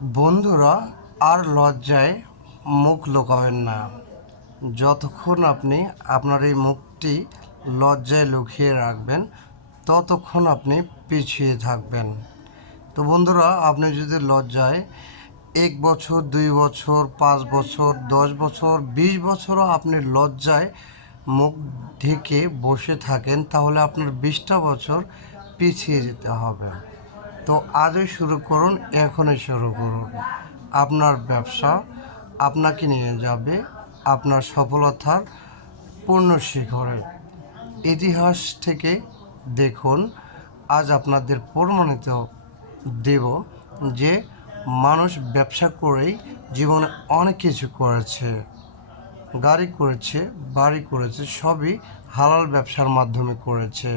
বন্ধুরা, আর লজ্জায় মুখ লুকাবেন না। যতক্ষণ আপনি আপনার এই মুখটি লজ্জায় লুকিয়ে রাখবেন, ততক্ষণ আপনি পিছিয়ে থাকবেন। তো বন্ধুরা, আপনি যদি লজ্জায় 1 বছর, 2 বছর, 5 বছর, 10 বছর, 20 বছরও আপনি লজ্জায় মুখ ঢেকে বসে থাকেন, তাহলে আপনার 20টা বছর পিছিয়ে যেতে হবে। তো আজই শুরু করুন, এখনই শুরু করুন। আপনার ব্যবসা আপনাকে নিয়ে যাবে আপনার সফলতার পূর্ণ শিখরে। ইতিহাস থেকে দেখুন, আজ আপনাদের প্রমাণিত দেব যে মানুষ ব্যবসা করেই জীবনে অনেক কিছু করেছে। গাড়ি করেছে, বাড়ি করেছে, সবই হালাল ব্যবসার মাধ্যমে করেছে।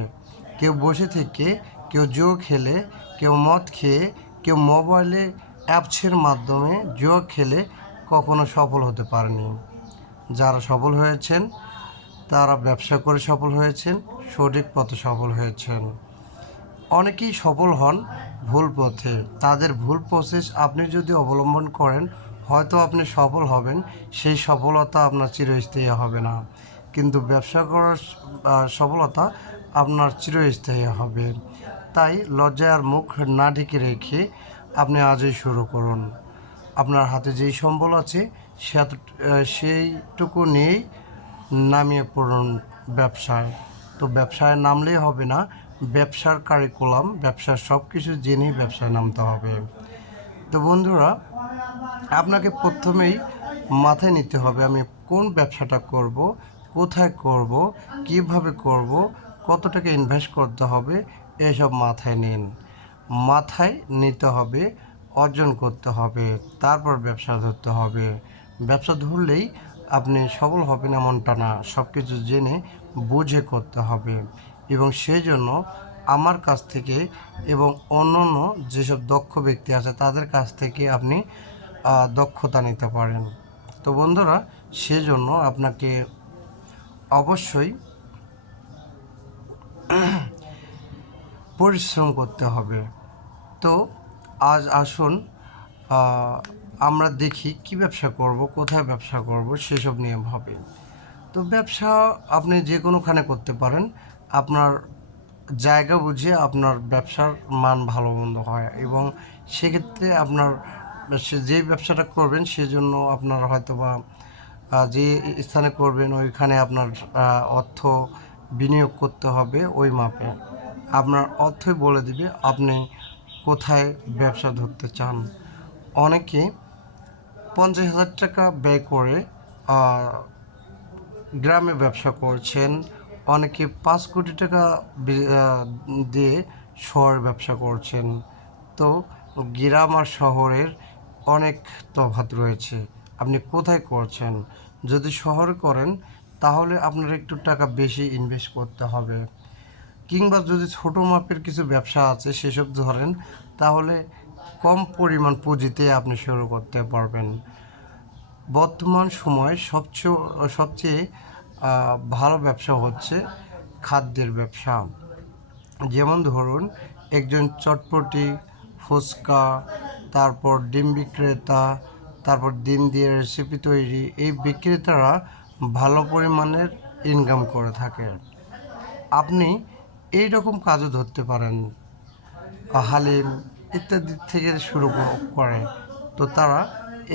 কেউ বসে থেকে, কেউ জুয়া খেলে, কেউ মদ খেয়ে, কেউ মোবাইলে অ্যাপসের মাধ্যমে জুয়া খেলে কখনো সফল হতে পারেনি। যারা সফল হয়েছেন তারা ব্যবসা করে সফল হয়েছেন, সঠিক পথে সফল হয়েছেন। অনেকেই সফল হন ভুল পথে। তাদের ভুল প্রসেস আপনি যদি অবলম্বন করেন, হয়তো আপনি সফল হবেন, সেই সফলতা আপনার চিরস্থায়ী হবে না। কিন্তু ব্যবসা করার সফলতা আপনার চিরস্থায়ী হবে। তাই লজ্জায় আর মুখ না ঢেকে রেখে আপনি আজই শুরু করুন। আপনার হাতে যেই সম্বল আছে সেইটুকু নিয়েই নামিয়ে পড়ুন ব্যবসায়। তো ব্যবসায় নামলেই হবে না, ব্যবসার কারিকুলাম, ব্যবসার সব কিছু জেনেই ব্যবসায় নামতে হবে। তো বন্ধুরা, আপনাকে প্রথমেই মাথায় নিতে হবে আমি কোন ব্যবসাটা করব, কোথায় করব, কিভাবে করব, কত টাকা ইনভেস্ট করতে হবে, এসব মাথায় নিন। মাথায় নিতে হবে, অর্জন করতে হবে, তারপর ব্যবসা ধরতে হবে। ব্যবসা ধরলেই আপনি সফল হবেন এমনটা না, সব কিছু জেনে বুঝে করতে হবে। এবং সেই জন্য আমার কাছ থেকে এবং অন্যান্য যেসব দক্ষ ব্যক্তি আছে তাদের কাছ থেকে আপনি দক্ষতা নিতে পারেন। তো বন্ধুরা, সেজন্য আপনাকে অবশ্যই পরিশ্রম করতে হবে। তো আজ আসুন আমরা দেখি কি ব্যবসা করব, কোথায় ব্যবসা করব, সেসব নিয়ে ভাবি। তো ব্যবসা আপনি যে কোনোখানে করতে পারেন, আপনার জায়গা বুঝে আপনার ব্যবসার মান ভালো মন্দ হয়। এবং সেক্ষেত্রে আপনার যে ব্যবসাটা করবেন সেজন্য আপনার হয়তো বা যে স্থানে করবেন ওইখানে আপনার অর্থ বিনিয়োগ করতে হবে ওই মাপে। আপনার অর্থই বলে দিবে আপনি কোথায় ব্যবসা ধরতে চান। অনেকে 50,000 টাকা ব্যয় করে গ্রামে ব্যবসা করছেন, অনেকে 5 কোটি টাকা দিয়ে শহরে ব্যবসা করছেন। তো গ্রাম আর শহরের অনেক তফাৎ রয়েছে। আপনি কোথায় করছেন? যদি শহরে করেন তাহলে আপনার একটু টাকা বেশি ইনভেস্ট করতে হবে, কিংবা যদি ছোটো মাপের কিছু ব্যবসা আছে সেসব ধরেন, তাহলে কম পরিমাণ পুঁজিতে আপনি শুরু করতে পারবেন। বর্তমান সময়ে সবচেয়ে ভালো ব্যবসা হচ্ছে খাদ্যের ব্যবসা। যেমন ধরুন, একজন চটপটি, ফুচকা, তারপর ডিম বিক্রেতা, তারপর ডিম দিয়ে রেসিপি তৈরি, এই বিক্রেতারা ভালো পরিমাণের ইনকাম করে থাকে। আপনি এই রকম কাজও ধরতে পারেন, হালিম ইত্যাদি থেকে শুরু করে। তো তারা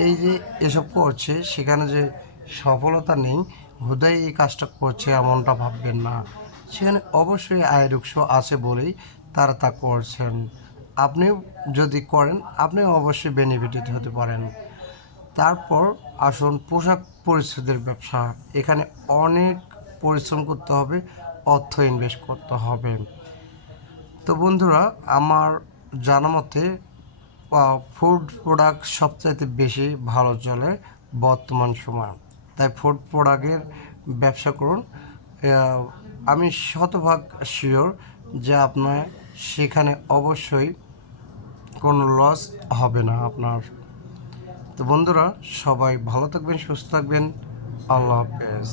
এই যে এসব করছে, সেখানে যে সফলতা নেই, হুদাই এই কাজটা করছে এমনটা ভাববেন না। সেখানে অবশ্যই আয়ের উৎস আছে বলেই তারা তা করছেন। আপনিও যদি করেন, আপনিও অবশ্যই বেনিফিটেড হতে পারেন। তারপর আসুন পোশাক পরিচ্ছদের ব্যবসা। এখানে অনেক পরিশ্রম করতে হবে, অর্থ ইনভেস্ট করতে হবে। তো বন্ধুরা, আমার জানা মতে ফুড প্রোডাক্ট সবচাইতে বেশি ভালো চলে বর্তমান সময়। তাই ফুড প্রোডাক্টের ব্যবসা করুন। আমি শতভাগ শিওর যে আপনার সেখানে অবশ্যই কোনো লস হবে না আপনার। তো বন্ধুরা, সবাই ভালো থাকবেন, সুস্থ থাকবেন। আল্লাহ হাফেজ।